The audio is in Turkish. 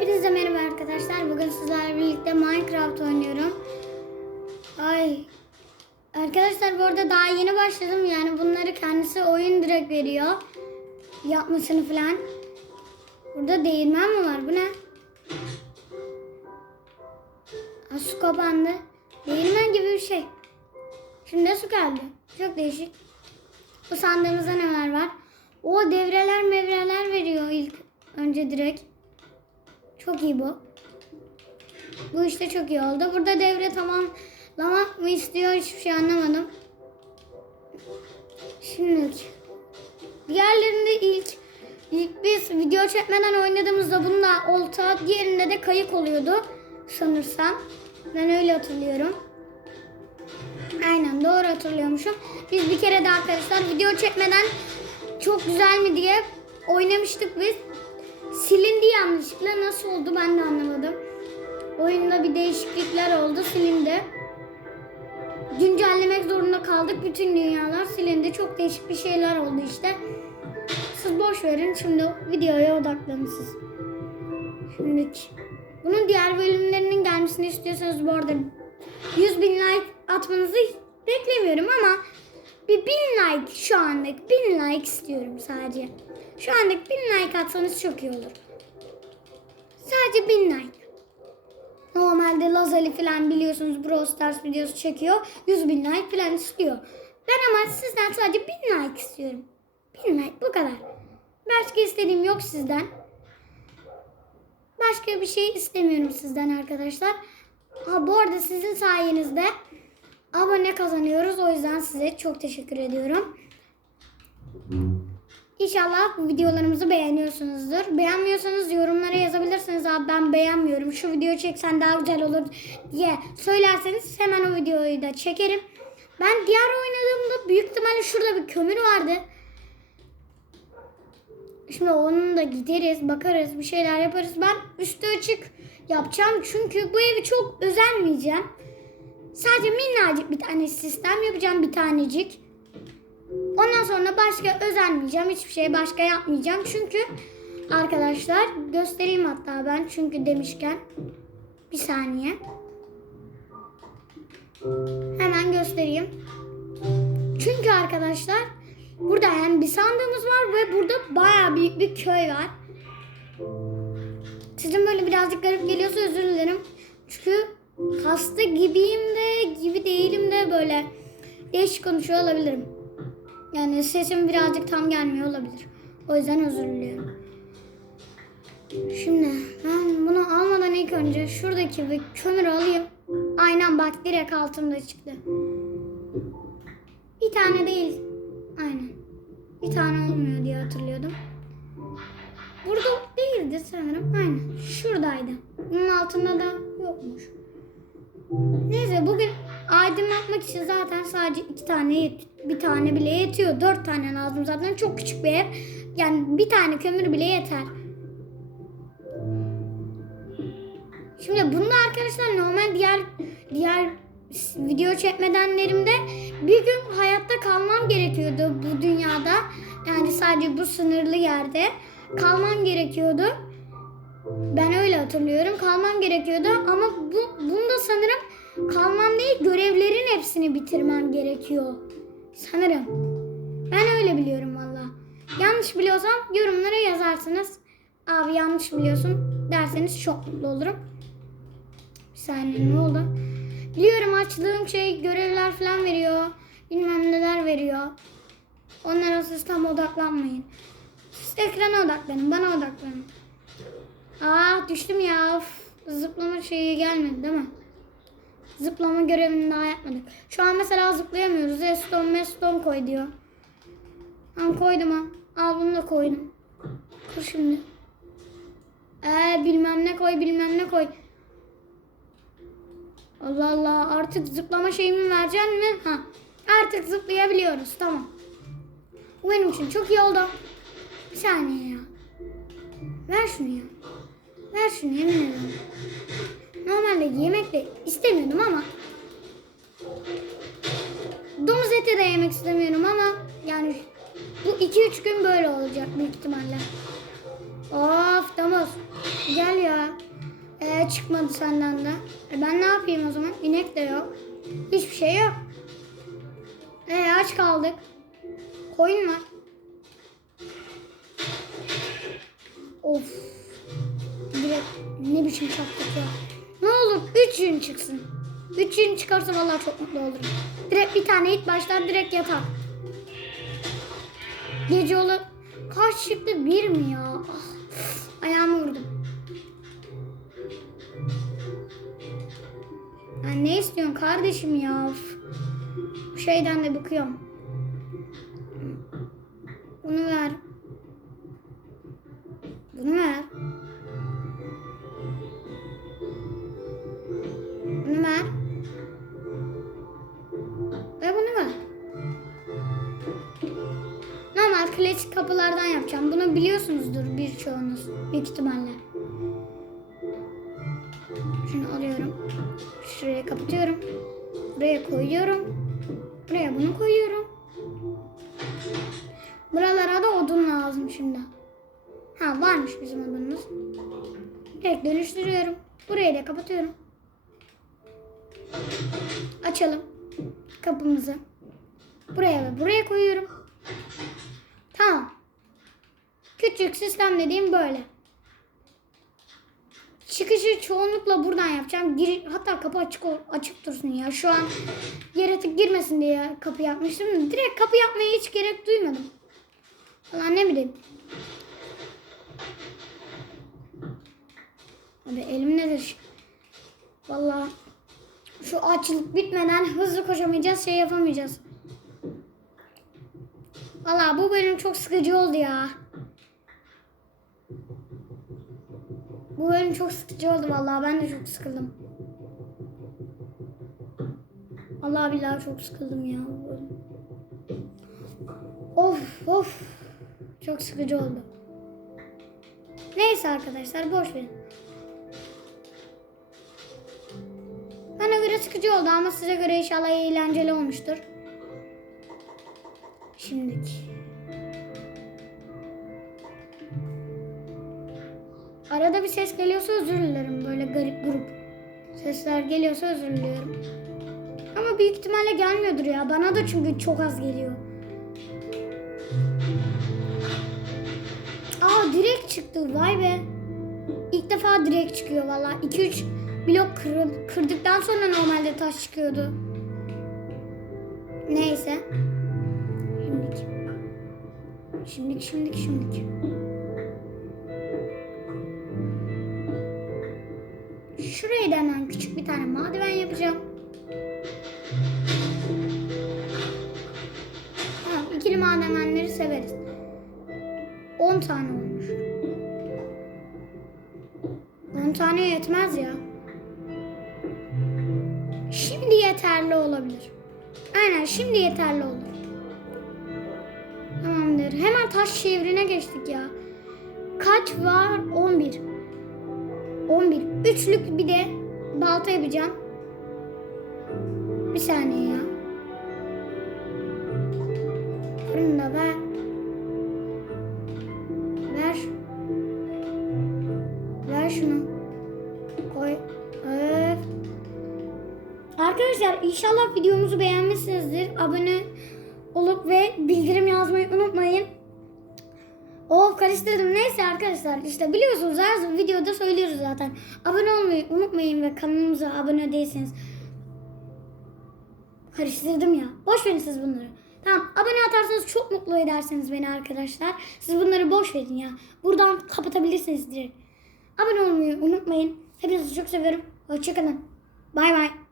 Hepinize merhaba arkadaşlar. Bugün sizlerle birlikte Minecraft oynuyorum. Ay. Arkadaşlar bu arada daha yeni başladım. Yani bunları kendisi oyun direkt veriyor. Yapmasını falan. Burada değirmen mi var? Bu ne? Ha, su kapandı. Değirmen gibi bir şey. Şimdi de su geldi. Çok değişik. Bu sandığımızda neler var? O devreler mevreler veriyor ilk önce direkt. Çok iyi bu. Bu işte çok iyi oldu. Burada devre tamamlamak mı istiyor hiçbir şey anlamadım. Şimdi diğerlerinde ilk ilk biz video çekmeden oynadığımızda bunda olta, diğerinde de kayık oluyordu sanırsam. Ben öyle hatırlıyorum. Aynen doğru hatırlıyormuşum. Biz bir kere de arkadaşlar video çekmeden çok güzel mi diye oynamıştık biz. Silindi yanlışlıkla. Nasıl oldu ben de anlamadım. Oyunda bir değişiklikler oldu. Silindi. Güncellemek zorunda kaldık. Bütün dünyalar silindi. Çok değişik bir şeyler oldu işte. Siz boş verin. Şimdi videoya odaklanın siz. Şimdi bunun diğer bölümlerinin gelmesini istiyorsanız bu arada 100 bin like atmanızı beklemiyorum ama bir bin like şu anlık bin like istiyorum sadece. Şu anlık bin like atsanız çok iyi olur. Sadece bin like. Normalde Lazali falan biliyorsunuz Brawl Stars videosu çekiyor. 100 bin like falan istiyor. Ben ama sizden sadece bin like istiyorum. Bin like bu kadar. Başka istediğim yok sizden. Başka bir şey istemiyorum sizden arkadaşlar. Ha bu arada sizin sayenizde abone kazanıyoruz. O yüzden size çok teşekkür ediyorum. İnşallah videolarımızı beğeniyorsunuzdur. Beğenmiyorsanız yorumlara yazabilirsiniz. Abi ben beğenmiyorum. Şu videoyu çeksen daha güzel olur diye söylerseniz hemen o videoyu da çekerim. Ben diğer oynadığımda büyük ihtimalle şurada bir kömür vardı. Şimdi onun da gideriz, bakarız, bir şeyler yaparız. Ben üstü açık yapacağım çünkü bu evi çok özenmeyeceğim. Sadece minnacık bir tane sistem yapacağım bir tanecik. Ondan sonra başka özenmeyeceğim. Hiçbir şey başka yapmayacağım. Çünkü arkadaşlar göstereyim hatta ben çünkü demişken bir saniye. Hemen göstereyim. Çünkü arkadaşlar burada yani bir sandığımız var ve burada bayağı büyük bir köy var. Sizin böyle birazcık garip geliyorsa özür dilerim. Çünkü hasta gibiyim de gibi değilim de böyle değişik konuşuyor olabilirim. Yani sesim birazcık tam gelmiyor olabilir. O yüzden özür diliyorum. Şimdi ben bunu almadan ilk önce şuradaki bir kömür alayım. Aynen bak direkt altımda çıktı. Bir tane değil. Aynen. Bir tane olmuyor diye hatırlıyordum. Burada değildi sanırım. Aynen. Şuradaydı. Bunun altında da yokmuş. Neyse bugün aydınlatmak için zaten sadece iki tane bir tane bile yetiyor. Dört tane lazım zaten. Çok küçük bir ev. Yani bir tane kömür bile yeter. Şimdi bunda arkadaşlar normal diğer diğer video çekmedenlerimde bir gün hayatta kalmam gerekiyordu bu dünyada. Yani sadece bu sınırlı yerde kalmam gerekiyordu. Ben öyle hatırlıyorum. Kalmam gerekiyordu ama bu bunda sanırım kalmam değil görevlerin hepsini bitirmem gerekiyor. Sanırım. Ben öyle biliyorum valla. Yanlış biliyorsam yorumlara yazarsınız. Abi yanlış biliyorsun derseniz çok mutlu olurum. Bir saniye ne oldu? Biliyorum açtığım şey görevler falan veriyor. Bilmem neler veriyor. Onlara siz tam odaklanmayın. Siz ekrana odaklanın. Bana odaklanın. Aa düştüm ya. Of. Zıplama şeyi gelmedi değil mi? Zıplama görevini daha yapmadık. Şu an mesela zıplayamıyoruz. Eston meston koy diyor. Tamam koydum ha. Al bunu da koydum. Dur şimdi. Ee bilmem ne koy bilmem ne koy. Allah Allah artık zıplama şeyimi vereceksin mi? Ha. Artık zıplayabiliyoruz tamam. Bu benim için çok iyi oldu. Bir saniye ya. Ver şunu ya. Ver şunu yemin ederim. Normalde yemek de istemiyordum ama domuz eti de yemek istemiyorum ama yani bu 2-3 gün böyle olacak büyük ihtimalle. Of domuz. Gel ya. Ee, çıkmadı senden de. E ben ne yapayım o zaman? İnek de yok. Hiçbir şey yok. Ee, aç kaldık. Koyun var. Of. Direkt ne biçim çaktık ya. Olur 3 yün çıksın. 3 yün çıkarsa vallahi çok mutlu olurum. Direkt bir tane ilk baştan direkt yatar. Gece olur. Kaç çıktı? Bir mi ya? Ah, ayağımı vurdum. Ya ne istiyorsun kardeşim ya? Bu şeyden de bıkıyorum. Bunu ver. Klasik kapılardan yapacağım. Bunu biliyorsunuzdur birçoğunuz. Büyük ihtimalle. Şunu alıyorum. Şuraya kapatıyorum. Buraya koyuyorum. Buraya bunu koyuyorum. Buralara da odun lazım şimdi. Ha varmış bizim odunumuz. Direkt dönüştürüyorum. Burayı da kapatıyorum. Açalım kapımızı. Buraya ve buraya koyuyorum. Küçük sistem dediğim böyle. Çıkışı çoğunlukla buradan yapacağım. Gir, hatta kapı açık açık dursun ya. Şu an yaratık girmesin diye kapı yapmıştım. Direkt kapı yapmaya hiç gerek duymadım. Falan ne bileyim. Abi elim nedir? Vallahi şu açılık bitmeden hızlı koşamayacağız, şey yapamayacağız. Vallahi bu bölüm çok sıkıcı oldu ya. Bu bölüm çok sıkıcı oldu vallahi ben de çok sıkıldım. Allah billahi çok sıkıldım ya. Of of. Çok sıkıcı oldu. Neyse arkadaşlar boş verin. Bana göre sıkıcı oldu ama size göre inşallah eğlenceli olmuştur. Şimdiki. Arada bir ses geliyorsa özür dilerim. Böyle garip grup sesler geliyorsa özür diliyorum. Ama büyük ihtimalle gelmiyordur ya. Bana da çünkü çok az geliyor. Aa direkt çıktı. Vay be. İlk defa direkt çıkıyor valla. 2-3 blok kır- kırdıktan sonra normalde taş çıkıyordu. Neyse. Şimdilik. Şimdilik, şimdilik, şimdilik. Bir tane merdiven yapacağım. Tamam, ikili madenleri severiz. 10 tane olmuş. 10 tane yetmez ya. Şimdi yeterli olabilir. Aynen şimdi yeterli olur. Tamamdır. Hemen taş şevrine geçtik ya. Kaç var? 11. 11. Üçlük bir de balta yapacağım. Bir saniye ya. Fırını da ver. Ver. Ver şunu. Koy. Öf. Arkadaşlar inşallah videomuzu beğenmişsinizdir. Abone olup ve bildirim yazmayı unutmayın. Oh karıştırdım. Neyse arkadaşlar işte biliyorsunuz her videoda söylüyoruz zaten. Abone olmayı unutmayın ve kanalımıza abone değilseniz. Karıştırdım ya. Boş verin siz bunları. Tamam abone atarsanız çok mutlu edersiniz beni arkadaşlar. Siz bunları boş verin ya. Buradan kapatabilirsiniz direkt. Abone olmayı unutmayın. Hepinizi çok seviyorum. Hoşçakalın. Bay bay.